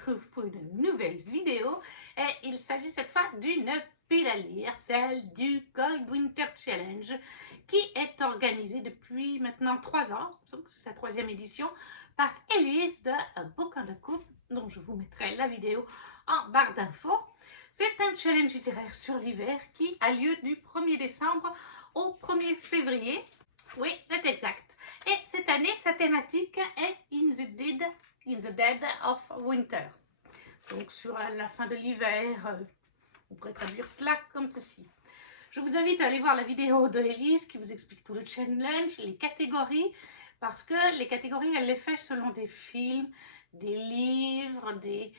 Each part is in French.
retrouve pour une nouvelle vidéo et il s'agit cette fois d'une pile à lire, celle du Cold Winter Challenge qui est organisée depuis maintenant 3 ans, c'est sa 3e édition, par Elise de Book on the Coop, dont je vous mettrai la vidéo en barre d'infos. C'est un challenge littéraire sur l'hiver qui a lieu du 1er décembre au 1er février. Oui, c'est exact. Et cette année, sa thématique est In the Dead of Winter. Donc sur la fin de l'hiver, on pourrait traduire cela comme ceci. Je vous invite à aller voir la vidéo de Elise qui vous explique tout le challenge, les catégories, parce que les catégories, elle les fait selon des films, des livres, des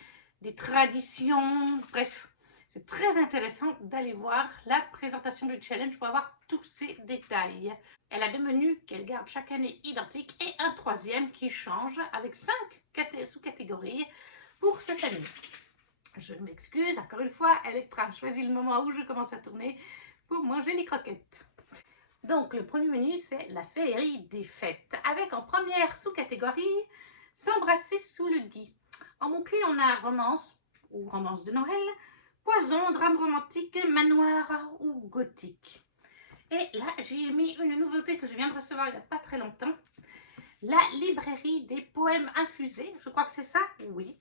traditions, bref. C'est très intéressant d'aller voir la présentation du challenge pour avoir tous ces détails. Elle a 2 menus qu'elle garde chaque année identiques et un 3e qui change avec 5 sous-catégories pour cette année. Je m'excuse, encore une fois, Electra a choisi le moment où je commence à tourner pour manger les croquettes. Donc le premier menu, c'est la féerie des fêtes, avec en première sous-catégorie s'embrasser sous le gui. En mot-clé, on a romance ou romance de Noël, poison, drame romantique, manoir ou gothique. Et là, j'ai mis une nouveauté que je viens de recevoir il n'y a pas très longtemps. La librairie des poèmes infusés, je crois que c'est ça, oui,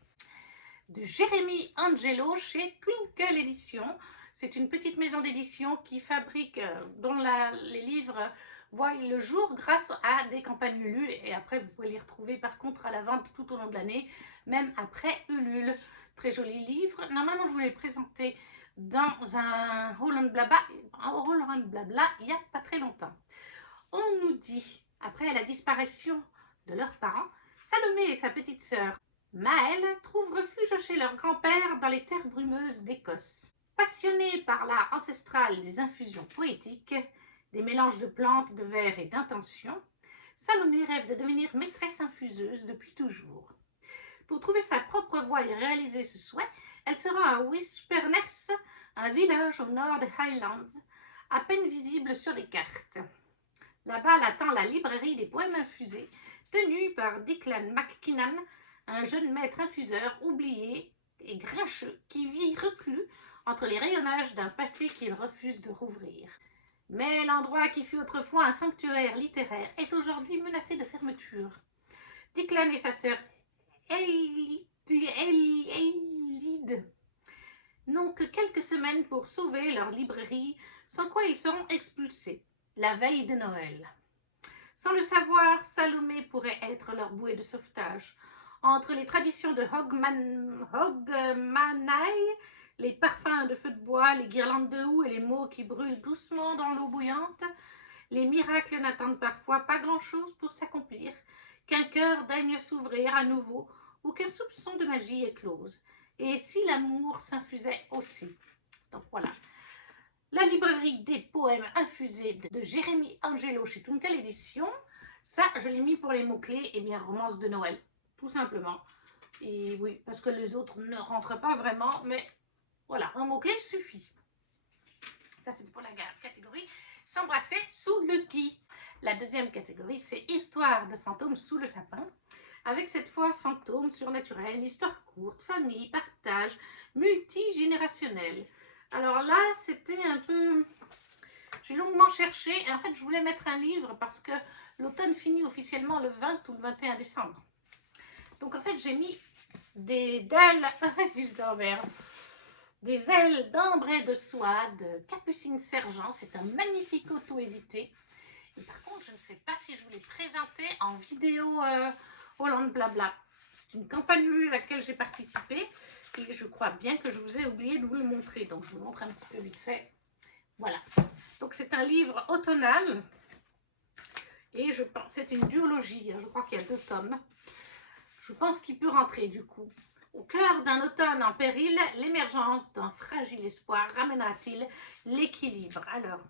de Jérémy Angelo chez Twinkle Éditions. C'est une petite maison d'édition qui fabrique, dont les livres voient le jour grâce à des campagnes Ulule. Et après, vous pouvez les retrouver par contre à la vente tout au long de l'année, même après Ulule. Très joli livre. Normalement, je vous l'ai présenté dans un Holland Blabla il n'y a pas très longtemps. On nous dit, après la disparition de leurs parents, Salomé et sa petite sœur Maëlle trouvent refuge chez leur grand-père dans les terres brumeuses d'Écosse. Passionnée par l'art ancestral des infusions poétiques, des mélanges de plantes, de vers et d'intentions, Salomé rêve de devenir maîtresse infuseuse depuis toujours. Pour trouver sa propre voie et réaliser ce souhait, elle se rend à Whisperness, un village au nord des Highlands, à peine visible sur les cartes. Là-bas l'attend la librairie des poèmes infusés, tenue par Declan McKinnon, un jeune maître infuseur oublié et grincheux qui vit reclus entre les rayonnages d'un passé qu'il refuse de rouvrir. Mais l'endroit qui fut autrefois un sanctuaire littéraire est aujourd'hui menacé de fermeture. Declan et sa sœur Eilidh n'ont que quelques semaines pour sauver leur librairie, sans quoi ils seront expulsés, la veille de Noël. Sans le savoir, Salomé pourrait être leur bouée de sauvetage. Entre les traditions de Hogmanay, les parfums de feu de bois, les guirlandes de houx et les mots qui brûlent doucement dans l'eau bouillante, les miracles n'attendent parfois pas grand-chose pour s'accomplir, qu'un cœur daigne s'ouvrir à nouveau ou qu'un soupçon de magie éclose. Et si l'amour s'infusait aussi? Donc voilà. La librairie des poèmes infusés de Jérémy Angelo chez Twinkle Éditions. Ça, je l'ai mis pour les mots-clés, et bien romance de Noël, tout simplement. Et oui, parce que les autres ne rentrent pas vraiment, mais voilà, un mot-clé suffit. Ça, c'est pour la catégorie s'embrasser sous le gui. La deuxième catégorie, c'est histoire de fantômes sous le sapin. Avec cette fois fantômes surnaturels, histoire courte, famille, partage, multigénérationnel. Alors là, c'était un peu... J'ai longuement cherché et en fait, je voulais mettre un livre parce que l'automne finit officiellement le 20 ou le 21 décembre. Donc en fait, j'ai mis des ailes d'ambré de soie de Capucine Sergent. C'est un magnifique auto-édité. Et par contre, je ne sais pas si je vous l'ai présenté en vidéo Holland Blabla. C'est une campagne à laquelle j'ai participé et je crois bien que je vous ai oublié de vous le montrer. Donc je vous montre un petit peu vite fait. Voilà. Donc c'est un livre automnal et je pense c'est une duologie. Je crois qu'il y a 2 tomes. Je pense qu'il peut rentrer du coup. Au cœur d'un automne en péril, l'émergence d'un fragile espoir ramènera-t-il l'équilibre? Alors,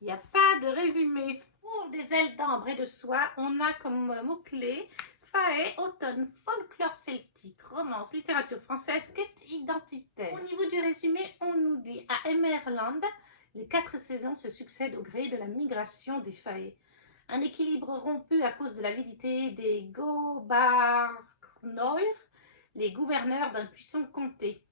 il n'y a pas de résumé. Pour des ailes d'ambre et de soie, on a comme mot-clé Fae, automne, folklore celtique, romance, littérature française, quête identitaire. Au niveau du résumé, on nous dit à Emerland, les 4 saisons se succèdent au gré de la migration des Fae. Un équilibre rompu à cause de l'avidité des Gobarnoir, les gouverneurs d'un puissant comté.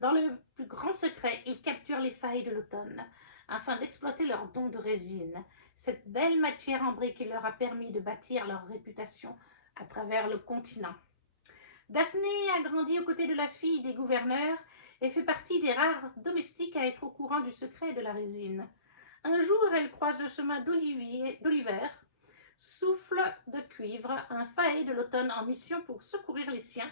Dans le plus grand secret, ils capturent les failles de l'automne, afin d'exploiter leur don de résine, cette belle matière ambrée qui leur a permis de bâtir leur réputation à travers le continent. Daphné a grandi aux côtés de la fille des gouverneurs et fait partie des rares domestiques à être au courant du secret de la résine. Un jour, elle croise le chemin d'Oliver, souffle de cuivre, un faillet de l'automne en mission pour secourir les siens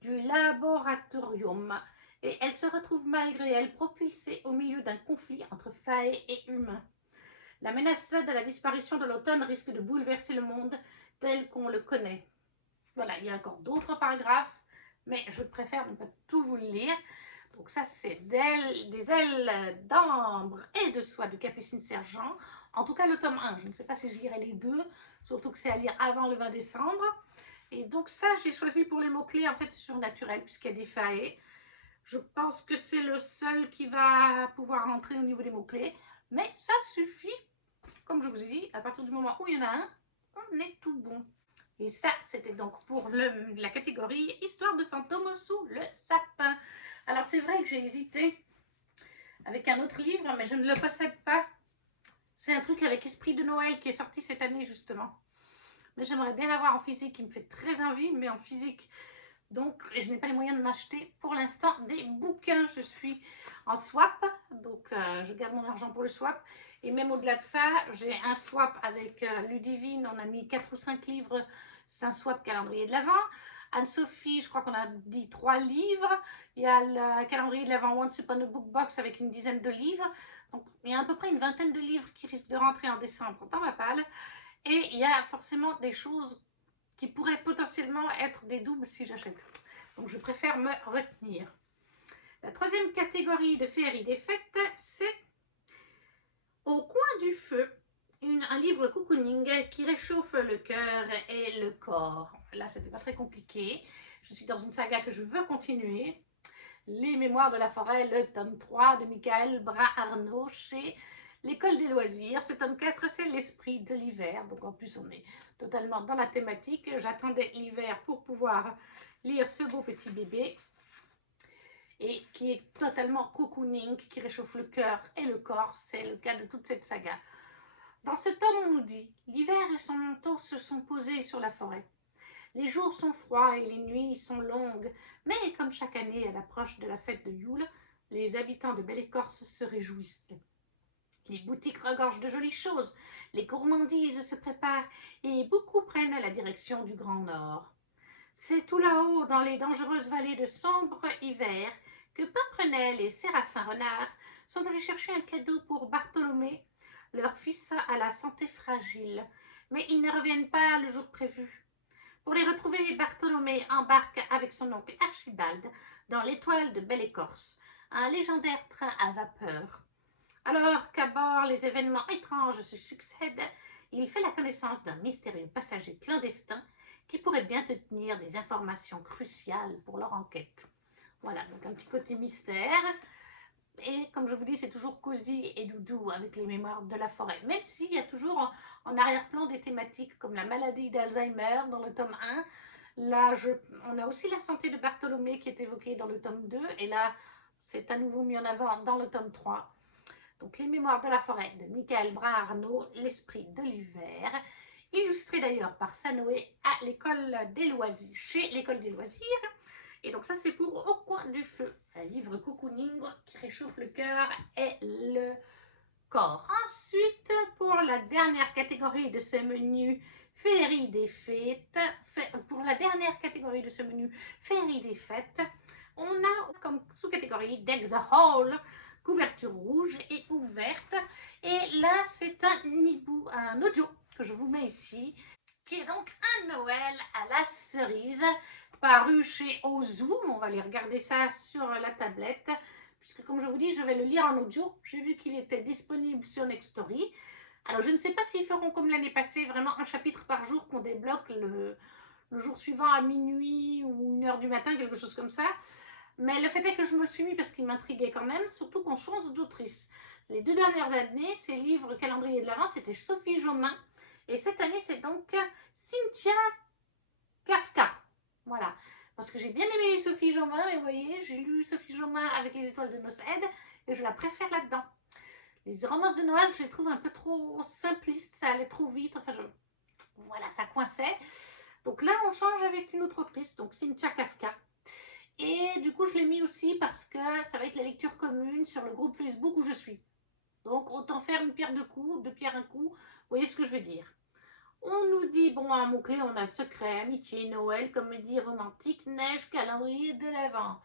du laboratorium, et elle se retrouve malgré elle propulsée au milieu d'un conflit entre failles et humains. La menace de la disparition de l'automne risque de bouleverser le monde tel qu'on le connaît. Voilà, il y a encore d'autres paragraphes, mais je préfère ne pas tout vous le lire. Donc ça, c'est des ailes d'ambre et de soie de Capucine Sergent. En tout cas, le tome 1, je ne sais pas si je lirai les deux, surtout que c'est à lire avant le 20 décembre. Et donc ça, j'ai choisi pour les mots-clés, en fait, surnaturel, puisqu'il y a des failles. Je pense que c'est le seul qui va pouvoir rentrer au niveau des mots-clés. Mais ça suffit, comme je vous ai dit, à partir du moment où il y en a un, on est tout bon. Et ça, c'était donc pour la catégorie Histoire de fantômes sous le sapin. Alors, c'est vrai que j'ai hésité avec un autre livre, mais je ne le possède pas. C'est un truc avec Esprit de Noël qui est sorti cette année, justement. Mais j'aimerais bien l'avoir en physique. Il me fait très envie, mais en physique. Donc, je n'ai pas les moyens de m'acheter pour l'instant des bouquins. Je suis en swap, donc je garde mon argent pour le swap. Et même au-delà de ça, j'ai un swap avec Ludivine. On a mis 4 ou 5 livres. C'est un swap calendrier de l'Avent. Anne-Sophie, je crois qu'on a dit 3 livres. Il y a le calendrier de l'Avent Once Upon a Book Box avec une dizaine de livres. Donc, il y a à peu près une vingtaine de livres qui risquent de rentrer en décembre dans ma palle. Et il y a forcément des choses qui pourraient potentiellement être des doubles si j'achète. Donc je préfère me retenir. La troisième catégorie de féerie des fêtes, c'est Au coin du feu, un livre cocooning qui réchauffe le cœur et le corps. Là, c'était pas très compliqué. Je suis dans une saga que je veux continuer. Les Mémoires de la forêt, le tome 3 de Michael Bras-Arnaud chez l'École des loisirs. Ce tome 4, c'est l'esprit de l'hiver. Donc en plus, on est totalement dans la thématique. J'attendais l'hiver pour pouvoir lire ce beau petit bébé. Et qui est totalement cocooning, qui réchauffe le cœur et le corps. C'est le cas de toute cette saga. Dans ce tome, on nous dit « L'hiver et son manteau se sont posés sur la forêt. Les jours sont froids et les nuits sont longues, mais comme chaque année à l'approche de la fête de Yule, les habitants de Belle-Écorce se réjouissent. Les boutiques regorgent de jolies choses, les gourmandises se préparent et beaucoup prennent la direction du Grand Nord. C'est tout là-haut, dans les dangereuses vallées de sombre hiver, que Pimprenel et Séraphin Renard sont allés chercher un cadeau pour Bartholomé, leur fils à la santé fragile, mais ils ne reviennent pas le jour prévu. Pour les retrouver, Bartholomé embarque avec son oncle Archibald dans l'étoile de Belle-Écorce, un légendaire train à vapeur. Alors qu'à bord les événements étranges se succèdent, il fait la connaissance d'un mystérieux passager clandestin qui pourrait bien tenir des informations cruciales pour leur enquête. Voilà, donc un petit côté mystère. Et comme je vous dis, c'est toujours cosy et doudou avec les Mémoires de la forêt. Même s'il y a toujours en arrière-plan des thématiques comme la maladie d'Alzheimer dans le tome 1. Là, on a aussi la santé de Bartholomé qui est évoquée dans le tome 2. Et là, c'est à nouveau mis en avant dans le tome 3. Donc, les Mémoires de la forêt de Michael Bras-Arnaud, l'esprit de l'hiver. Illustré d'ailleurs par Sanoé à l'école des loisirs, chez l'école des loisirs. Et donc ça, c'est pour Au coin du feu, un livre cocooning qui réchauffe le cœur et le corps. Ensuite, pour la dernière catégorie de ce menu Féerie des fêtes, on a comme sous-catégorie Deck the Hall, couverture rouge et ouverte. Et là, c'est un hibou, un audio que je vous mets ici, qui est donc un Noël à la cerise, paru chez Ozu. On va aller regarder ça sur la tablette, puisque comme je vous dis, je vais le lire en audio. J'ai vu qu'il était disponible sur Nextory. Alors, je ne sais pas s'ils feront comme l'année passée, vraiment un chapitre par jour qu'on débloque le jour suivant à minuit ou 1h du matin, quelque chose comme ça. Mais le fait est que je me le suis mis parce qu'il m'intriguait quand même, surtout qu'on change d'autrice. Les 2 dernières années, ces livres calendrier de l'Avent, c'était Sophie Jomain. Et cette année, c'est donc Cynthia Kafka. Voilà. parce que j'ai bien aimé Sophie Jomain, mais vous voyez, j'ai lu Sophie Jomain avec les étoiles de Nosed, et je la préfère là-dedans. Les romances de Noël, je les trouve un peu trop simplistes, ça allait trop vite, enfin, voilà, ça coinçait. Donc là, on change avec une autre autrice, donc Cynthia Kafka. Et du coup, je l'ai mis aussi parce que ça va être la lecture commune sur le groupe Facebook où je suis. Donc, autant faire une pierre deux coups, deux pierres un coup. Vous voyez ce que je veux dire. On nous dit, bon, à mot-clé, on a secret, amitié, Noël, comédie romantique, neige, calendrier de l'Avent.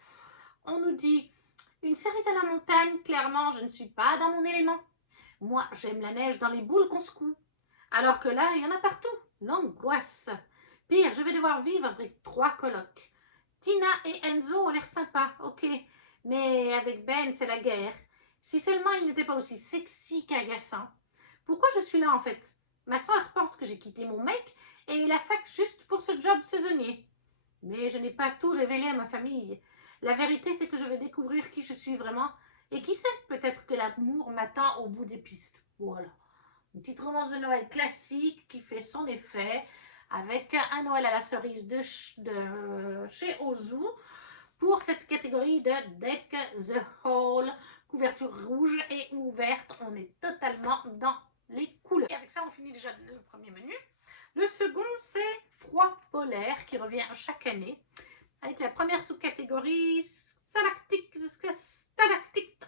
On nous dit, une cerise à la montagne, clairement, je ne suis pas dans mon élément. Moi, j'aime la neige dans les boules qu'on secoue. Alors que là, il y en a partout. L'angoisse. Pire, je vais devoir vivre avec 3 colocs. Tina et Enzo ont l'air sympas, ok. Mais avec Ben, c'est la guerre. Si seulement il n'était pas aussi sexy qu'agaçant. Pourquoi je suis là en fait? Ma soeur pense que j'ai quitté mon mec et la fac juste pour ce job saisonnier. Mais je n'ai pas tout révélé à ma famille. La vérité, c'est que je vais découvrir qui je suis vraiment. Et qui sait, peut-être que l'amour m'attend au bout des pistes. Voilà. Une petite romance de Noël classique qui fait son effet avec un Noël à la cerise de chez Ozu pour cette catégorie de Deck the Hall. Couverture rouge et ouverte. On est totalement dans les couleurs. Et avec ça, on finit déjà le premier menu. Le second, c'est Froid polaire qui revient chaque année avec la première sous-catégorie stalactite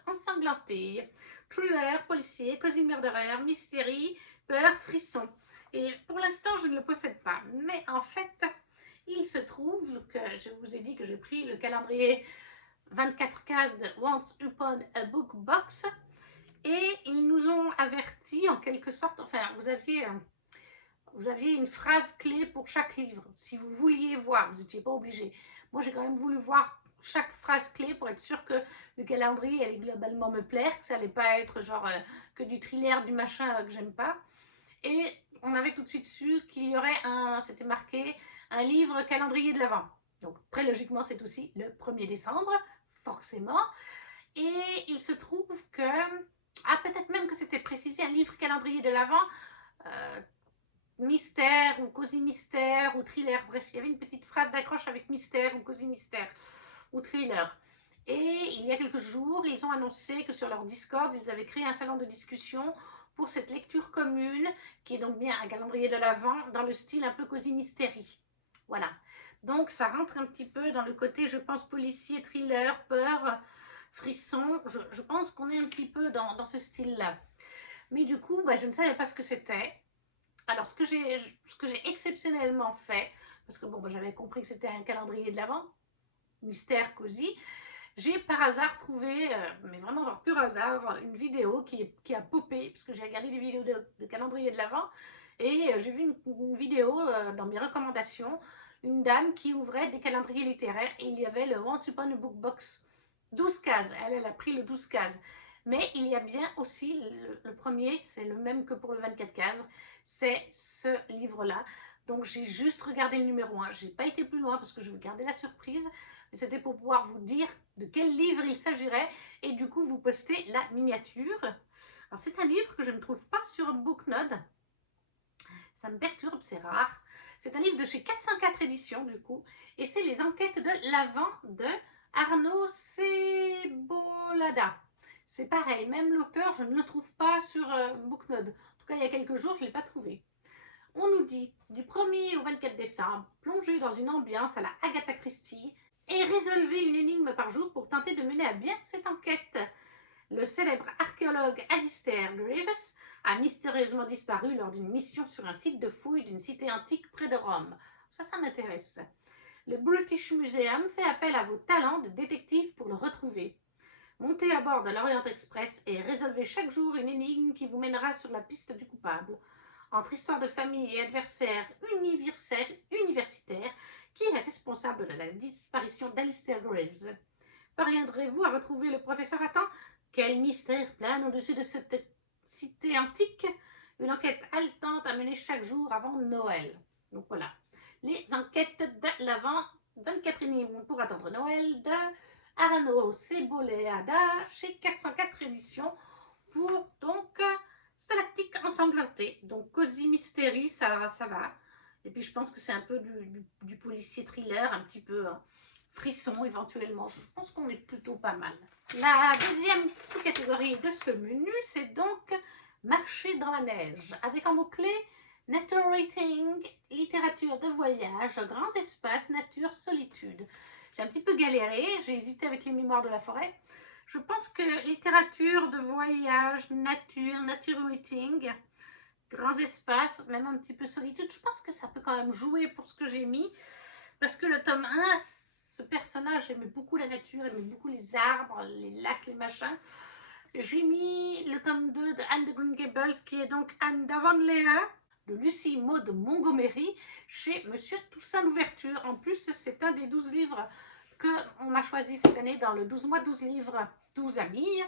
ensanglantée, thriller, policier, cozy murderer, mystérie, peur, frisson. Et pour l'instant, je ne le possède pas. Mais en fait, il se trouve que je vous ai dit que j'ai pris le calendrier 24 cases de Once Upon a Book Box et ils nous ont avertis en quelque sorte, enfin vous aviez une phrase clé pour chaque livre. Si vous vouliez voir, vous n'étiez pas obligé. Moi, j'ai quand même voulu voir chaque phrase clé pour être sûr que le calendrier allait globalement me plaire, que ça allait pas être genre que du thriller, du machin que j'aime pas. Et on avait tout de suite su qu'il y aurait c'était marqué, un livre calendrier de l'Avent. Donc, très logiquement, c'est aussi le 1er décembre, forcément. Et il se trouve que, peut-être même que c'était précisé, un livre calendrier de l'Avent, mystère ou cosy mystère ou thriller. Bref, il y avait une petite phrase d'accroche avec mystère ou cosy mystère ou thriller. Et il y a quelques jours, ils ont annoncé que sur leur Discord, ils avaient créé un salon de discussion pour cette lecture commune, qui est donc bien un calendrier de l'Avent dans le style un peu cosy mystérie. Voilà. Donc ça rentre un petit peu dans le côté, je pense, policier, thriller, peur, frisson. Je pense qu'on est un petit peu dans ce style-là. Mais du coup, je ne savais pas ce que c'était. Alors, ce que j'ai exceptionnellement fait, parce que bon, j'avais compris que c'était un calendrier de l'Avent, mystère cosy, j'ai par hasard trouvé, mais vraiment par pur hasard, une vidéo qui a popé, parce que j'ai regardé des vidéos de calendrier de l'Avent, et j'ai vu une vidéo dans mes recommandations, une dame qui ouvrait des calendriers littéraires, et il y avait le Once Upon a Book Box, 12 cases, elle a pris le 12 cases. Mais il y a bien aussi, le premier, c'est le même que pour le 24 cases, c'est ce livre-là. Donc j'ai juste regardé le numéro 1, je n'ai pas été plus loin parce que je vous gardais la surprise, mais c'était pour pouvoir vous dire de quel livre il s'agirait et du coup vous postez la miniature. Alors c'est un livre que je ne trouve pas sur Booknode, ça me perturbe, c'est rare. C'est un livre de chez 404 éditions du coup, et c'est les enquêtes de l'Avent de Arnaud Cebolada. C'est pareil, même l'auteur, je ne le trouve pas sur Booknode. En tout cas, il y a quelques jours, je ne l'ai pas trouvé. On nous dit, du 1er au 24 décembre, plongez dans une ambiance à la Agatha Christie et résolvez une énigme par jour pour tenter de mener à bien cette enquête. Le célèbre archéologue Alistair Graves a mystérieusement disparu lors d'une mission sur un site de fouille d'une cité antique près de Rome. Ça m'intéresse. Le British Museum fait appel à vos talents de détective pour le retrouver. Montez à bord de l'Orient Express et résolvez chaque jour une énigme qui vous mènera sur la piste du coupable. Entre histoire de famille et adversaire universitaire, qui est responsable de la disparition d'Alistair Graves? Parviendrez-vous à retrouver le professeur Hatton? Quel mystère plane au-dessus de cette cité antique? Une enquête haletante à mener chaque jour avant Noël. Donc voilà, les enquêtes de l'Avent, 24 énigmes pour attendre Noël de Arnaud Cebolada chez 404 éditions pour donc stalactique ensanglantée. Donc cosy mystérie, ça va. Et puis je pense que c'est un peu du policier thriller, un petit peu frisson éventuellement. Je pense qu'on est plutôt pas mal. La deuxième sous-catégorie de ce menu, c'est donc marcher dans la neige, avec en mot-clé nature rating, littérature de voyage, grands espaces, nature, solitude. J'ai un petit peu galéré, j'ai hésité avec les mémoires de la forêt. Je pense que littérature de voyage, nature rating, grands espaces, même un petit peu solitude, je pense que ça peut quand même jouer pour ce que j'ai mis, parce que le tome 1, ce personnage aimait beaucoup la nature, aimait beaucoup les arbres, les lacs, les machins. J'ai mis le tome 2 de Anne de Green Gables, qui est donc Anne d'Avonlea, de Lucie Maud de Montgomery, chez Monsieur Toussaint Louverture. En plus, c'est un des 12 livres qu'on m'a choisi cette année dans le 12 mois, 12 livres, 12 amis.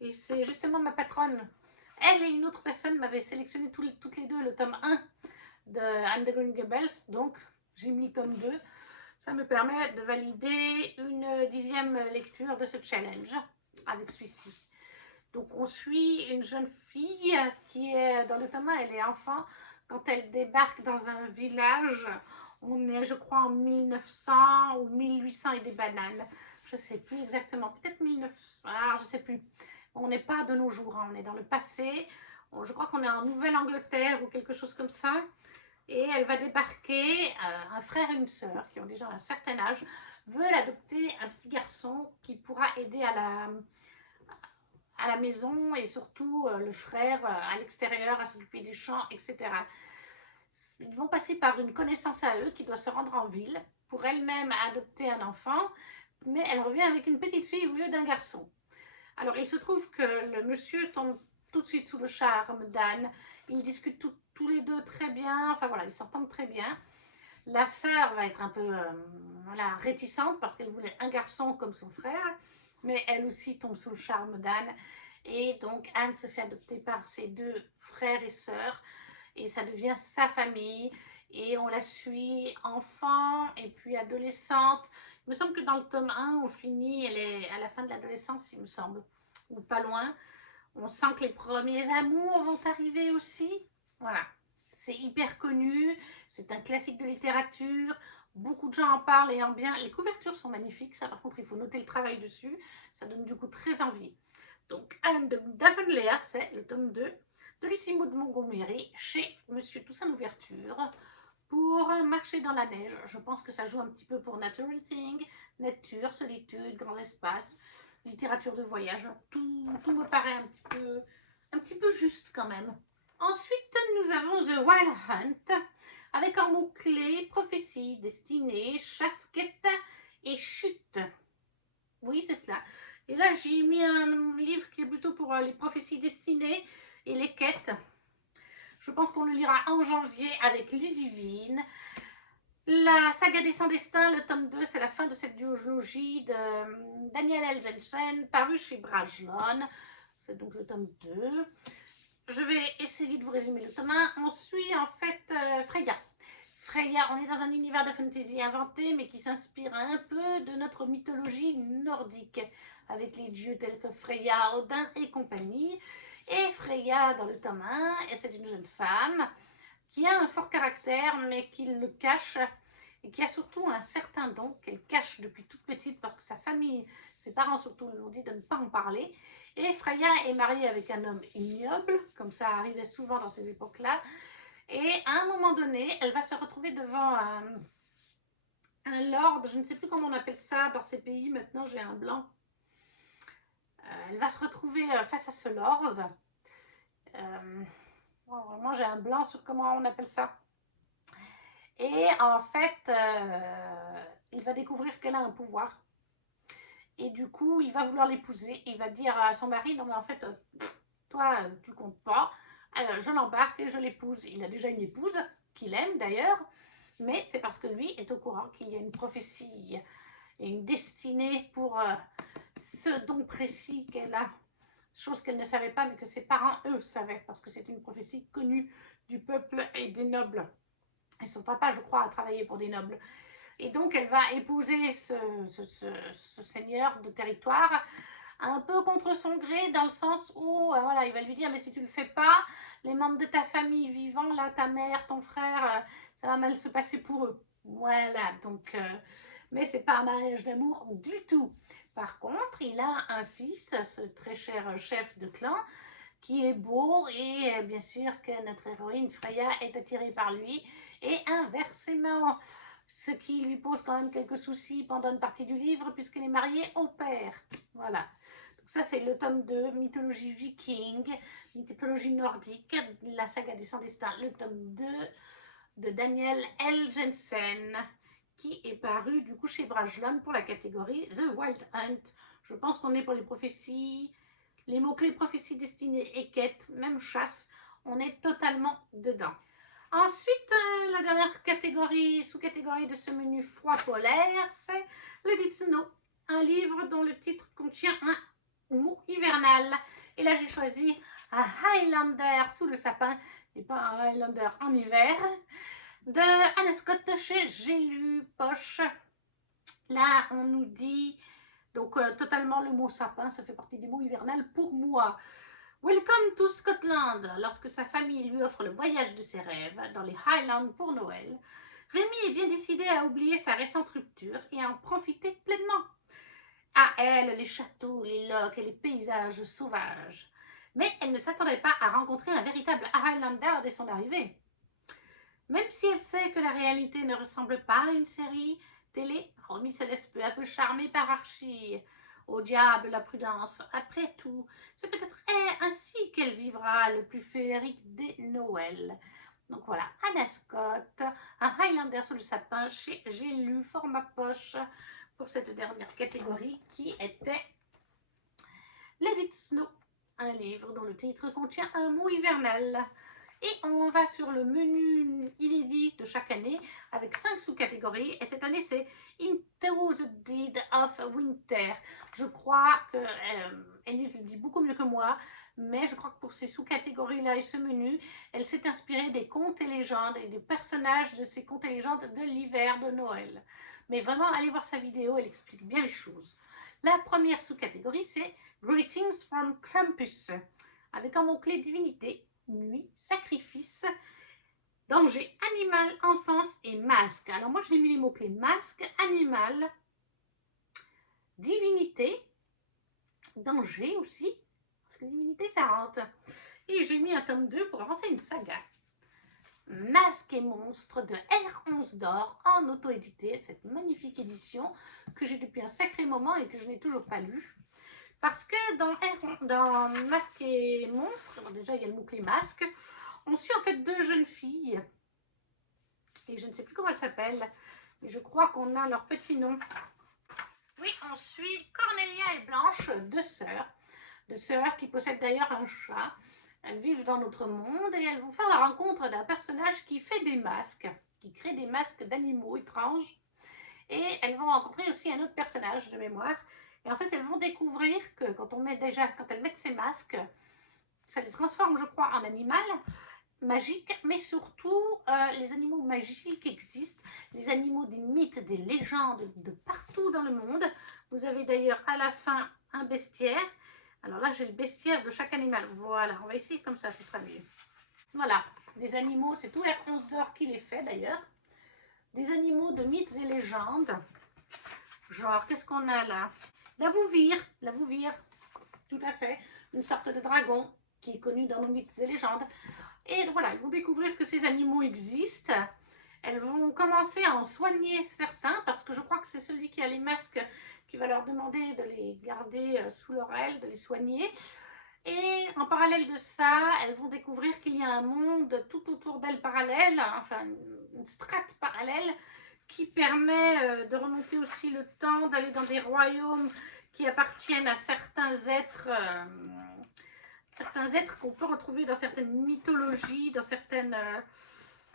Et c'est justement ma patronne. Elle et une autre personne m'avaient sélectionné toutes les deux le tome 1 de Anne de Green Gables. Donc, j'ai mis le tome 2. Ça me permet de valider une 10e lecture de ce challenge avec celui-ci. Donc, on suit une jeune fille qui est dans le tome 1, elle est enfant. Quand elle débarque dans un village, on est, je crois, en 1900 ou 1800 et des bananes. Je ne sais plus exactement, peut-être 1900, je ne sais plus. On n'est pas de nos jours, hein. On est dans le passé. Je crois qu'on est en Nouvelle-Angleterre ou quelque chose comme ça. Et elle va débarquer, un frère et une sœur qui ont déjà un certain âge, veulent adopter un petit garçon qui pourra aider à la maison et surtout le frère à l'extérieur à s'occuper des champs, etc. Ils vont passer par une connaissance à eux qui doit se rendre en ville pour elle-même adopter un enfant, mais elle revient avec une petite fille au lieu d'un garçon. Alors il se trouve que le monsieur tombe tout de suite sous le charme d'Anne, ils discutent tous les deux très bien, enfin voilà, ils s'entendent très bien. La sœur va être un peu voilà, réticente parce qu'elle voulait un garçon comme son frère, mais elle aussi tombe sous le charme d'Anne. Et donc Anne se fait adopter par ses deux frères et sœurs et ça devient sa famille. Et on la suit enfant et puis adolescente. Il me semble que dans le tome 1, on finit, elle est à la fin de l'adolescence, il me semble, ou pas loin. On sent que les premiers amours vont arriver aussi. Voilà. C'est hyper connu, c'est un classique de littérature, beaucoup de gens en parlent et en bien. Les couvertures sont magnifiques, ça par contre il faut noter le travail dessus, ça donne du coup très envie. Donc Anne d'Avonlea, c'est le tome 2 de Lucie Maud de Montgomery chez Monsieur Toussaint Louverture pour marcher dans la neige. Je pense que ça joue un petit peu pour nature rating, nature, solitude, grands espaces, littérature de voyage. Tout me paraît un petit peu juste quand même. Ensuite, nous avons The Wild Hunt, avec en mots-clés prophétie, destinée, chasse-quête et chute. Oui, c'est cela. Et là, j'ai mis un livre qui est plutôt pour les prophéties destinées et les quêtes. Je pense qu'on le lira en janvier avec Ludivine. La saga des sans-destins, le tome 2, c'est la fin de cette duologie de Daniel L. Jensen, paru chez Brajlon. C'est donc le tome 2. Je vais essayer de vous résumer le tome 1. On suit en fait Freya. Freya, on est dans un univers de fantasy inventé, mais qui s'inspire un peu de notre mythologie nordique, avec les dieux tels que Freya, Odin et compagnie. Et Freya, dans le tome 1, c'est une jeune femme qui a un fort caractère, mais qui le cache, et qui a surtout un certain don qu'elle cache depuis toute petite, parce que sa famille, ses parents surtout, lui ont dit de ne pas en parler. Et Freya est mariée avec un homme ignoble, comme ça arrivait souvent dans ces époques-là. Et à un moment donné, elle va se retrouver devant un lord, je ne sais plus comment on appelle ça dans ces pays, maintenant j'ai un blanc. Elle va se retrouver face à ce lord. Vraiment, j'ai un blanc sur comment on appelle ça. Et en fait, il va découvrir qu'elle a un pouvoir. Et du coup, il va vouloir l'épouser. Il va dire à son mari, non mais en fait, toi, tu comptes pas. Alors, je l'embarque et je l'épouse. Il a déjà une épouse, qu'il aime d'ailleurs. Mais c'est parce que lui est au courant qu'il y a une prophétie et une destinée pour ce don précis qu'elle a. Chose qu'elle ne savait pas, mais que ses parents, eux, savaient. Parce que c'est une prophétie connue du peuple et des nobles. Et son papa, je crois, a travaillé pour des nobles. Et donc, elle va épouser ce seigneur de territoire un peu contre son gré, dans le sens où, voilà, il va lui dire, mais si tu le fais pas, les membres de ta famille vivants, là, ta mère, ton frère, ça va mal se passer pour eux. Voilà, donc, mais c'est pas un mariage d'amour du tout. Par contre, il a un fils, ce très cher chef de clan, qui est beau et bien sûr que notre héroïne Freya est attirée par lui et inversement, ce qui lui pose quand même quelques soucis pendant une partie du livre puisqu'elle est mariée au père. Voilà. Donc ça c'est le tome 2, mythologie viking, mythologie nordique, la saga des sans destins, le tome 2 de Daniel L. Jensen qui est paru du coup chez Brajlon pour la catégorie The Wild Hunt. Je pense qu'on est pour les prophéties, les mots-clés prophéties, destinées et quête, même chasse, on est totalement dedans. Ensuite, la dernière catégorie, sous-catégorie de ce menu froid polaire, c'est le Ditsuno, un livre dont le titre contient un mot hivernal. Et là, j'ai choisi un Highlander sous le sapin, et pas un Highlander en hiver, de Anna Scott chez J'ai lu Poche. Là, on nous dit, donc totalement le mot sapin, ça fait partie des mots hivernales pour moi. Welcome to Scotland. Lorsque sa famille lui offre le voyage de ses rêves dans les Highlands pour Noël, Rémi est bien décidé à oublier sa récente rupture et à en profiter pleinement. À elle, les châteaux, les lochs et les paysages sauvages. Mais elle ne s'attendait pas à rencontrer un véritable Highlander dès son arrivée. Même si elle sait que la réalité ne ressemble pas à une série télé, Romy se laisse peu à peu charmer par Archie. Au diable la prudence, après tout, c'est peut-être ainsi qu'elle vivra le plus féerique des Noëls. Donc voilà, Anna Scott, un Highlander sous le sapin chez J'ai lu, format poche, pour cette dernière catégorie qui était Let It Snow, un livre dont le titre contient un mot hivernal. Et on va sur le menu inédit de chaque année avec 5 sous-catégories. Et cette année, c'est Into the Dead of Winter. Je crois que Elise le dit beaucoup mieux que moi, mais je crois que pour ces sous-catégories-là et ce menu, elle s'est inspirée des contes et légendes et des personnages de ces contes et légendes de l'hiver de Noël. Mais vraiment, allez voir sa vidéo, elle explique bien les choses. La première sous-catégorie, c'est Greetings from Krampus, avec un mot-clé divinité, nuit, sacrifice, danger, animal, enfance et masque. Alors moi, j'ai mis les mots-clés masque, animal, divinité, danger aussi, parce que divinité, ça rentre. Et j'ai mis un tome 2 pour avancer une saga. Masque et monstre de R11 d'or en auto-édité, cette magnifique édition que j'ai depuis un sacré moment et que je n'ai toujours pas lue. Parce que dans Masque et monstre, déjà il y a le mot-clé masque, on suit en fait 2 jeunes filles, et je ne sais plus comment elles s'appellent, mais je crois qu'on a leur petit nom. Oui, on suit Cornelia et Blanche, 2 sœurs qui possèdent d'ailleurs un chat. Elles vivent dans notre monde et elles vont faire la rencontre d'un personnage qui fait des masques, qui crée des masques d'animaux étranges. Et elles vont rencontrer aussi un autre personnage de mémoire. Et en fait, elles vont découvrir que quand elles mettent ces masques, ça les transforme, je crois, en animal magique, mais surtout, les animaux magiques existent, les animaux des mythes, des légendes de partout dans le monde. Vous avez d'ailleurs à la fin un bestiaire. Alors là, j'ai le bestiaire de chaque animal. Voilà, on va essayer comme ça, ce sera mieux. Voilà, des animaux, c'est tout R11 d'or qui les fait d'ailleurs. Des animaux de mythes et légendes. Genre, qu'est-ce qu'on a là? La Vouvire, tout à fait. Une sorte de dragon qui est connu dans nos mythes et légendes. Et voilà, ils vont découvrir que ces animaux existent. Elles vont commencer à en soigner certains, parce que je crois que c'est celui qui a les masques qui va leur demander de les garder sous leur aile, de les soigner. Et en parallèle de ça, elles vont découvrir qu'il y a un monde tout autour d'elles parallèle, enfin une strate parallèle, qui permet de remonter aussi le temps, d'aller dans des royaumes qui appartiennent à certains êtres qu'on peut retrouver dans certaines mythologies, dans certaines...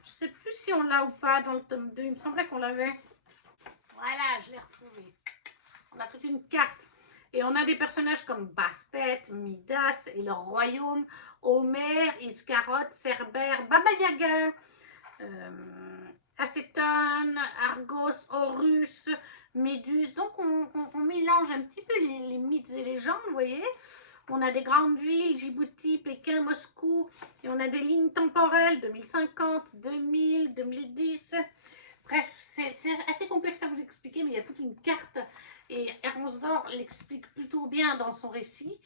je ne sais plus si on l'a ou pas dans le tome 2, il me semblait qu'on l'avait. Voilà, je l'ai retrouvé. On a toute une carte. Et on a des personnages comme Bastet, Midas et leur royaume, Homer, Iscarotte, Cerbère, Baba Yaga, acétone, argos, horus, méduse. Donc on mélange un petit peu les mythes et légendes, vous voyez. On a des grandes villes, Djibouti, Pékin, Moscou, et on a des lignes temporelles, 2050, 2000, 2010. Bref, c'est assez complexe à vous expliquer, mais il y a toute une carte, et Hermonsdor l'explique plutôt bien dans son récit.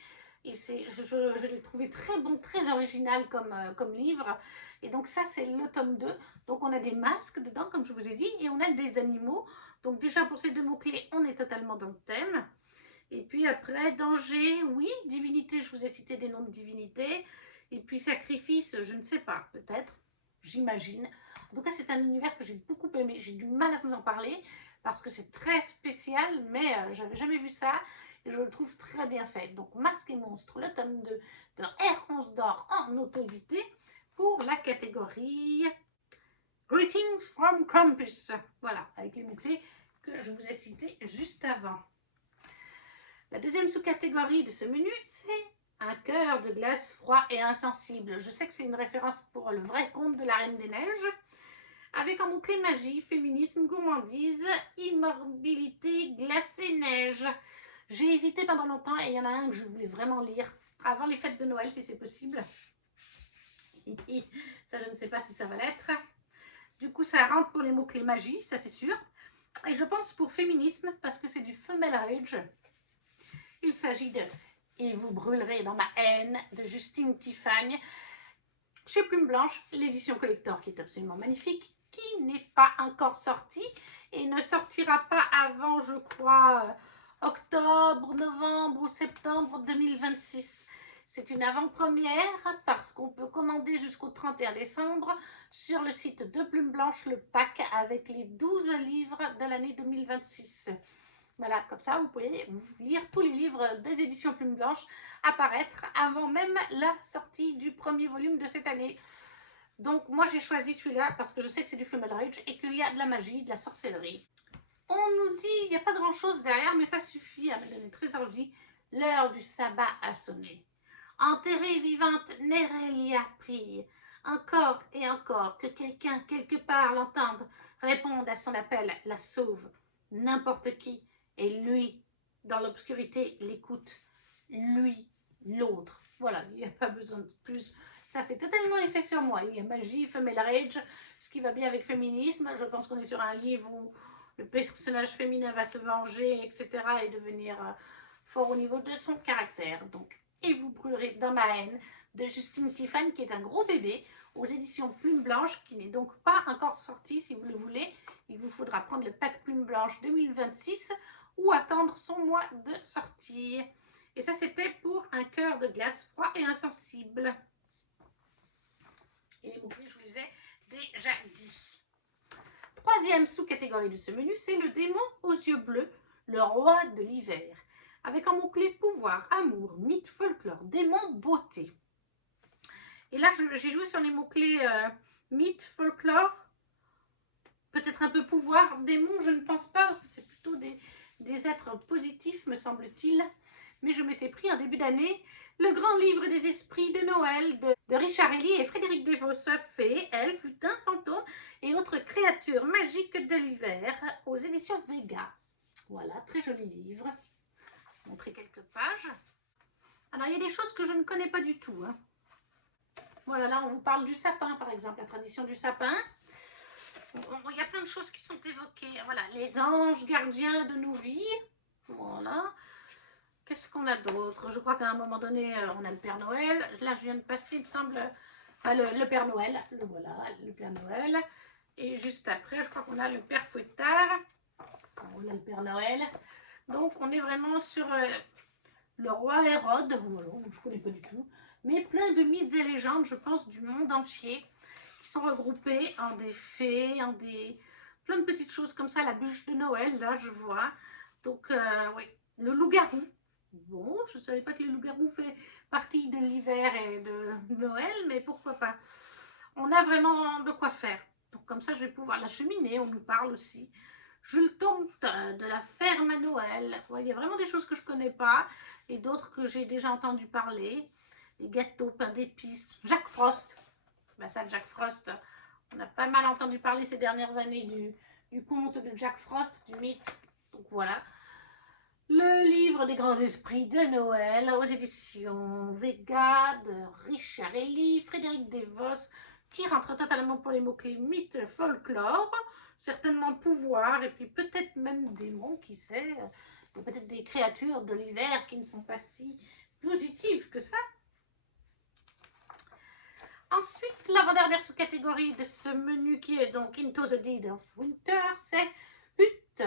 Et je l'ai trouvé très bon, très original comme livre. Et donc ça, c'est le tome 2. Donc on a des masques dedans, comme je vous ai dit, et on a des animaux. Donc déjà, pour ces deux mots-clés, on est totalement dans le thème. Et puis après, danger, oui, divinité, je vous ai cité des noms de divinités. Et puis sacrifice, je ne sais pas, peut-être, j'imagine. En tout cas, c'est un univers que j'ai beaucoup aimé. J'ai du mal à vous en parler parce que c'est très spécial, mais j'avais jamais vu ça et je le trouve très bien fait. Donc, Masque et Monstre, le tome 2 de Hermonsdor en auto-édité pour la catégorie Greetings from Krampus. Voilà, avec les mots-clés que je vous ai cités juste avant. La deuxième sous-catégorie de ce menu, c'est un cœur de glace froid et insensible. Je sais que c'est une référence pour le vrai conte de la Reine des Neiges, avec en mot-clé magie, féminisme, gourmandise, immobilité, glacée, neige. J'ai hésité pendant longtemps et il y en a un que je voulais vraiment lire avant les fêtes de Noël, si c'est possible. Ça, je ne sais pas si ça va l'être. Du coup, ça rentre pour les mots-clés magie, ça c'est sûr. Et je pense pour féminisme, parce que c'est du female rage. Il s'agit de « Et vous brûlerez dans ma haine » de Justine Tiffany, chez Plume Blanche, l'édition collector qui est absolument magnifique, qui n'est pas encore sortie et ne sortira pas avant, je crois, octobre, novembre ou septembre 2026. C'est une avant-première parce qu'on peut commander jusqu'au 31 décembre sur le site de Plume Blanche le pack avec les 12 livres de l'année 2026. Voilà, comme ça, vous pouvez lire tous les livres des éditions Plume Blanche apparaître avant même la sortie du premier volume de cette année. Donc, moi, j'ai choisi celui-là parce que je sais que c'est du Female Rage et qu'il y a de la magie, de la sorcellerie. On nous dit, il n'y a pas grand-chose derrière, mais ça suffit à me donner très envie. L'heure du sabbat a sonné. Enterrée vivante, Nérélia prie. Encore et encore, que quelqu'un, quelque part, l'entende, réponde à son appel, la sauve. N'importe qui. Et lui, dans l'obscurité, l'écoute. Lui, l'autre. Voilà, il n'y a pas besoin de plus. Ça fait totalement effet sur moi. Il y a magie, femelle rage, ce qui va bien avec féminisme. Je pense qu'on est sur un livre où le personnage féminin va se venger, etc. et devenir fort au niveau de son caractère. Donc, Et vous brûlerez dans ma haine de Justine Tiffany, qui est un gros bébé, aux éditions Plume Blanche, qui n'est donc pas encore sorti. Si vous le voulez, il vous faudra prendre le pack Plume Blanche 2026 ou attendre son mois de sortie. Et ça, c'était pour un cœur de glace froid et insensible. Et les mots-clés, je vous les ai déjà dit. Troisième sous-catégorie de ce menu, c'est le démon aux yeux bleus, le roi de l'hiver. Avec en mots-clés pouvoir, amour, mythe, folklore, démon, beauté. Et là, j'ai joué sur les mots-clés mythe, folklore, peut-être un peu pouvoir, démon, je ne pense pas, parce que c'est plutôt des êtres positifs, me semble-t-il. Mais je m'étais pris en début d'année le grand livre des esprits de Noël de Richard Elie et Frédéric Desvos, Fées, elfes, lutins, fantômes et autres créatures magiques de l'hiver aux éditions Vega. Voilà, très joli livre. Je vais montrer quelques pages. Alors, il y a des choses que je ne connais pas du tout. Hein. Voilà, là, on vous parle du sapin, par exemple, la tradition du sapin. Il y a plein de choses qui sont évoquées. Voilà, les anges gardiens de nos vies. Voilà. Qu'est-ce qu'on a d'autre? Je crois qu'à un moment donné, on a le Père Noël. Là, je viens de passer, il me semble, le Père Noël. Voilà, le Père Noël. Et juste après, je crois qu'on a le Père Fouettard. Voilà le Père Noël. Donc, on est vraiment sur le roi Hérode. Voilà, je ne connais pas du tout. Mais plein de mythes et légendes, je pense, du monde entier, qui sont regroupés en des fées, en des... plein de petites choses comme ça. La bûche de Noël, là, je vois. Donc, oui, le loup-garou. Bon, je ne savais pas que le loup-garou fait partie de l'hiver et de Noël, mais pourquoi pas. On a vraiment de quoi faire. Donc comme ça, je vais pouvoir... La cheminée, on nous parle aussi. Jules Comte, de la ferme à Noël. Ouais, il y a vraiment des choses que je ne connais pas et d'autres que j'ai déjà entendu parler. Les gâteaux, pain d'épices. Jacques Frost. Ben ça, Jacques Frost, On a pas mal entendu parler ces dernières années du conte de Jack Frost, du mythe. Donc voilà. Le livre des grands esprits de Noël aux éditions Vega de Richard Elie, Frédéric Desvos, qui rentre totalement pour les mots-clés mythe, folklore, certainement pouvoir, et puis peut-être même démons, qui sait, peut-être des créatures de l'hiver qui ne sont pas si positives que ça. Ensuite, l'avant-dernière sous-catégorie de ce menu qui est donc Into the Dead of Winter, c'est hutte.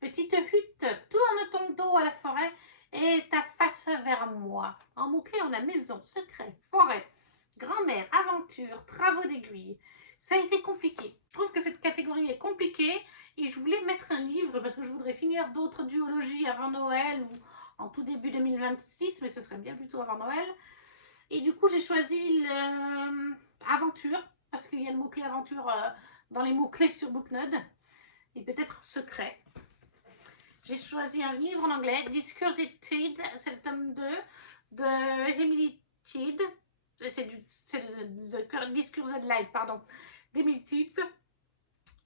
Petite hutte, tourne ton dos à la forêt et ta face vers moi. En mots-clés, on a maison, secret, forêt, grand-mère, aventure, travaux d'aiguille. Ça a été compliqué. Je trouve que cette catégorie est compliquée et je voulais mettre un livre parce que je voudrais finir d'autres duologies avant Noël ou en tout début 2026, mais ce serait bien plutôt avant Noël. Et du coup, j'ai choisi aventure, parce qu'il y a le mot-clé aventure dans les mots-clés sur Booknode, et peut-être secret. J'ai choisi un livre en anglais, Discursive, c'est le tome 2 de Emily Tidd. C'est The Discursive Light, pardon, d'Emily Tidd.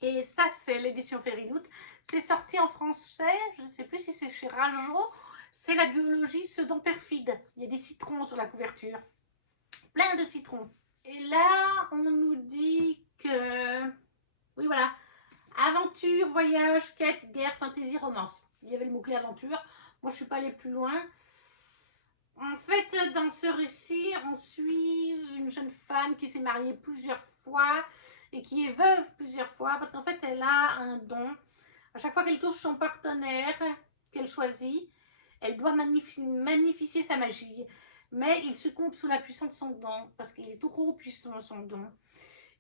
Et ça, c'est l'édition Fairyloot. C'est sorti en français, je ne sais plus si c'est chez Rajo. C'est la duologie Sedon perfide. Il y a des citrons sur la couverture. Plein de citrons. Et là, on nous dit que... Oui, voilà. Aventure, voyage, quête, guerre, fantasy, romance. Il y avait le mot-clé aventure. Moi, je ne suis pas allée plus loin. En fait, dans ce récit, on suit une jeune femme qui s'est mariée plusieurs fois et qui est veuve plusieurs fois parce qu'en fait, elle a un don. À chaque fois qu'elle touche son partenaire qu'elle choisit, elle doit magnifier sa magie. Mais il succombe sous la puissance de son don parce qu'il est trop puissant, son don.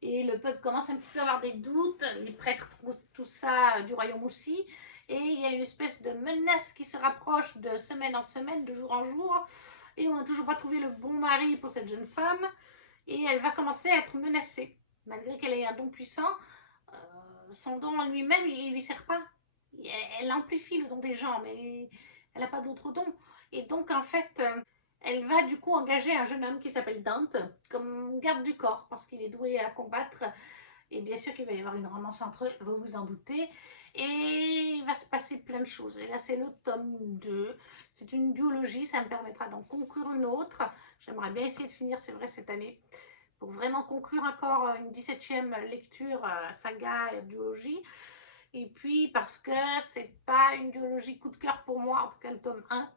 Et le peuple commence un petit peu à avoir des doutes, les prêtres trouvent tout ça du royaume aussi, et il y a une espèce de menace qui se rapproche de semaine en semaine, de jour en jour, et on n'a toujours pas trouvé le bon mari pour cette jeune femme, et elle va commencer à être menacée. Malgré qu'elle ait un don puissant, son don en lui-même, il ne lui sert pas. Elle amplifie le don des gens, mais elle n'a pas d'autre don. Et donc, en fait, elle va du coup engager un jeune homme qui s'appelle Dante comme garde du corps parce qu'il est doué à combattre. Et bien sûr qu'il va y avoir une romance entre eux, vous vous en doutez. Et il va se passer plein de choses. Et là, c'est le tome 2. C'est une duologie, ça me permettra d'en conclure une autre. J'aimerais bien essayer de finir, c'est vrai, cette année, pour vraiment conclure encore une 17e lecture saga et duologie. Et puis parce que c'est pas une duologie coup de cœur pour moi, en tout cas le tome 1.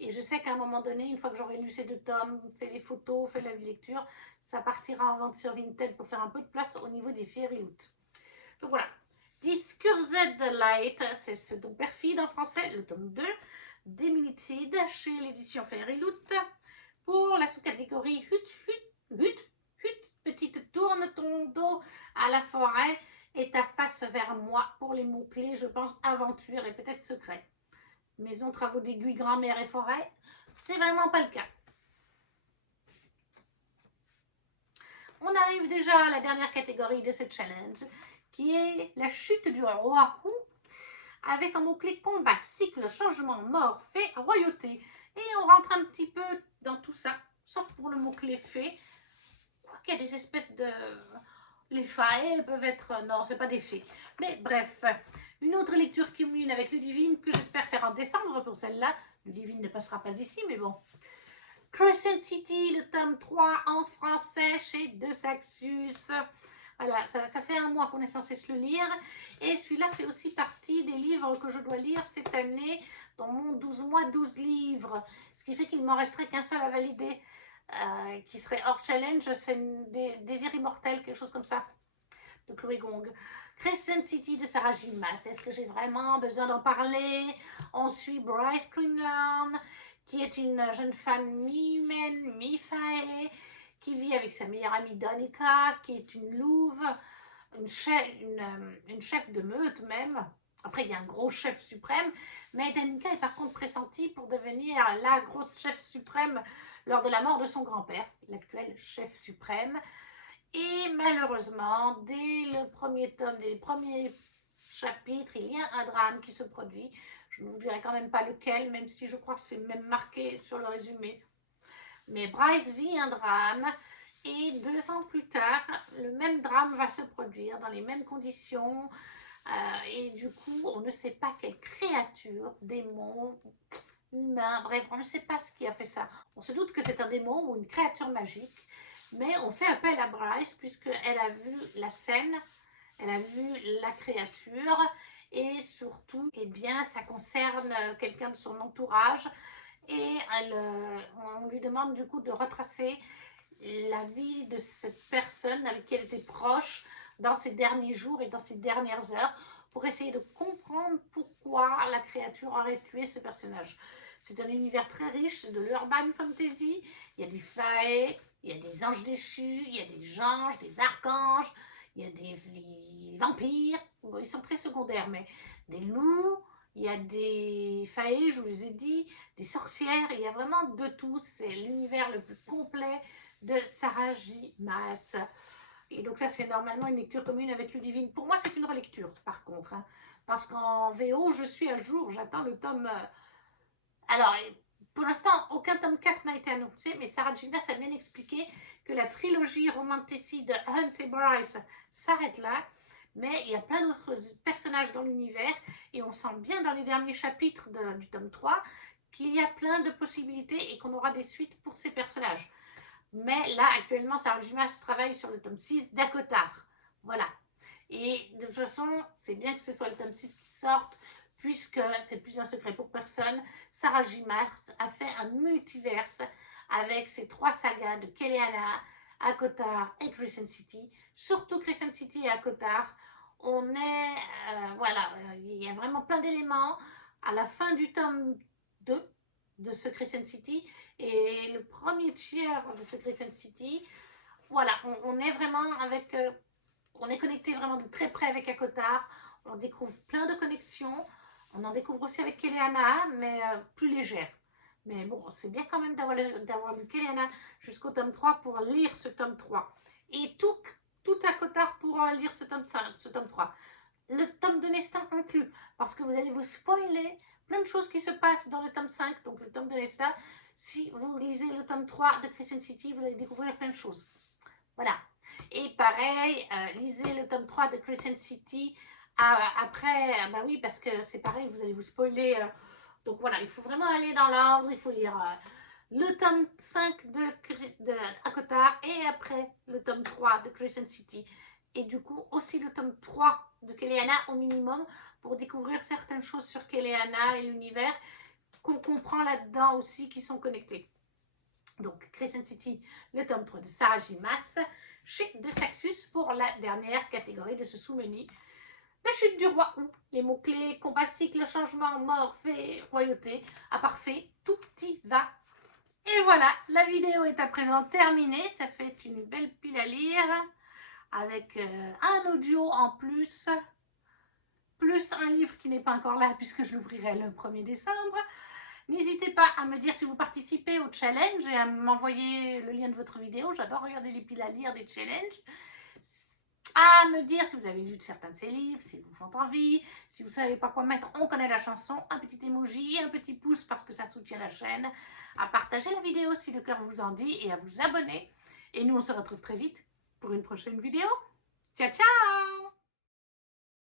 Et je sais qu'à un moment donné, une fois que j'aurai lu ces 2 tomes, fait les photos, fait la lecture, ça partira en vente sur Vinted pour faire un peu de place au niveau des Fairyloot. Donc voilà. Discursed Light, c'est ce don perfide en français, le tome 2, d'Emily Tidd chez l'édition Fairyloot. Pour la sous-catégorie hutte, petite tourne ton dos à la forêt et ta face vers moi pour les mots-clés, je pense, aventure et peut-être secret. Maison, travaux d'aiguille, grand-mère et forêt, c'est vraiment pas le cas. On arrive déjà à la dernière catégorie de ce challenge, qui est la chute du roi Hu, avec un mot-clé combat, cycle, changement, mort, fée, royauté. Et on rentre un petit peu dans tout ça, sauf pour le mot-clé fée. Quoiqu'il y a des espèces de... Les fées peuvent être... Non, c'est pas des fées. Mais bref, une autre lecture commune avec le Divine que j'espère faire en décembre pour celle-là. Le Divine ne passera pas ici, mais bon. Crescent City, le tome 3 en français chez De Saxus. Voilà, ça fait un mois qu'on est censé se le lire. Et celui-là fait aussi partie des livres que je dois lire cette année dans mon 12 mois, 12 livres. Ce qui fait qu'il ne m'en resterait qu'un seul à valider. Qui serait hors challenge, c'est Désir immortel, quelque chose comme ça, de Chloé Gong. Crescent City de Sarah J. Maas, est-ce que j'ai vraiment besoin d'en parler? On suit Bryce Quinlan, qui est une jeune femme mi-humaine, mi-fae, qui vit avec sa meilleure amie Danica, qui est une louve, une chef de meute même. Après, il y a un gros chef suprême, mais Danica est par contre pressentie pour devenir la grosse chef suprême lors de la mort de son grand-père, l'actuel chef suprême. Et malheureusement, dès le premier tome, dès les premiers chapitres, il y a un drame qui se produit. Je ne vous dirai quand même pas lequel, même si je crois que c'est même marqué sur le résumé. Mais Bryce vit un drame Et 2 ans plus tard, le même drame va se produire dans les mêmes conditions. Et du coup, on ne sait pas quelle créature, démon, humain, bref, on ne sait pas ce qui a fait ça. On se doute que c'est un démon ou une créature magique, mais on fait appel à Bryce puisqu'elle a vu la scène, elle a vu la créature et surtout, eh bien, ça concerne quelqu'un de son entourage et on lui demande du coup de retracer la vie de cette personne avec qui elle était proche dans ses derniers jours et dans ses dernières heures pour essayer de comprendre pourquoi la créature aurait tué ce personnage. C'est un univers très riche, c'est de l'urban fantasy, il y a des fae, il y a des anges déchus, il y a des anges, des archanges, il y a des vampires, bon, ils sont très secondaires, mais des loups, il y a des fae, je vous les ai dit, des sorcières, il y a vraiment de tout, c'est l'univers le plus complet de Sarah J. Maas. Et donc ça, c'est normalement une lecture commune avec Ludivine. Pour moi, c'est une relecture, par contre. Hein, parce qu'en VO, je suis à jour, j'attends le tome... Alors, pour l'instant, aucun tome 4 n'a été annoncé, mais Sarah J. Maas a bien expliqué que la trilogie romanticide de Hunt et Bryce s'arrête là. Mais il y a plein d'autres personnages dans l'univers, et on sent bien dans les derniers chapitres du tome 3 qu'il y a plein de possibilités et qu'on aura des suites pour ces personnages. Mais là, actuellement, Sarah J. Maas travaille sur le tome 6 d'Akotar. Voilà. Et de toute façon, c'est bien que ce soit le tome 6 qui sorte, puisque c'est plus un secret pour personne. Sarah J. Maas a fait un multiverse avec ses 3 sagas de Keleana, Akotar et Crescent City. Surtout Crescent City et Akotar. On est... voilà, il y a vraiment plein d'éléments. À la fin du tome 2 de ce Crescent City et le premier tiers de ce Crescent City, voilà, on est vraiment avec... on est connecté vraiment de très près avec Akotar. On découvre plein de connexions. On en découvre aussi avec Keleana, mais plus légère. Mais bon, c'est bien quand même d'avoir lu Keleana jusqu'au tome 3 pour lire ce tome 3. Et tout Akotar pour lire ce tome 5, ce tome 3. Le tome de Nesta inclus, parce que vous allez vous spoiler plein de choses qui se passent dans le tome 5, donc le tome de Nesta. Si vous lisez le tome 3 de Crescent City, vous allez découvrir plein de choses. Voilà. Et pareil, lisez le tome 3 de Crescent City. Après, bah oui, parce que c'est pareil, vous allez vous spoiler. Donc voilà, il faut vraiment aller dans l'ordre. Il faut lire le tome 5 de Akotar et après le tome 3 de Crescent City. Et du coup, aussi le tome 3 de Keleana au minimum pour découvrir certaines choses sur Keleana et l'univers qu'on comprend là-dedans aussi qui sont connectés. Donc, Crescent City, le tome 3 de Sarah J. Maas, chez De Saxus pour la dernière catégorie de ce sous-menu. La chute du roi ou les mots-clés, combat, cycle, changement, mort, fée, royauté, à parfait, tout y va. Et voilà, la vidéo est à présent terminée. Ça fait une belle pile à lire avec un audio en plus un livre qui n'est pas encore là puisque je l'ouvrirai le 1er décembre. N'hésitez pas à me dire si vous participez au challenge et à m'envoyer le lien de votre vidéo. J'adore regarder les piles à lire des challenges. À me dire si vous avez lu certains de ces livres, si vous font envie, si vous ne savez pas quoi mettre, on connaît la chanson, un petit emoji, un petit pouce parce que ça soutient la chaîne, à partager la vidéo si le cœur vous en dit et à vous abonner. Et nous, on se retrouve très vite pour une prochaine vidéo. Ciao, ciao!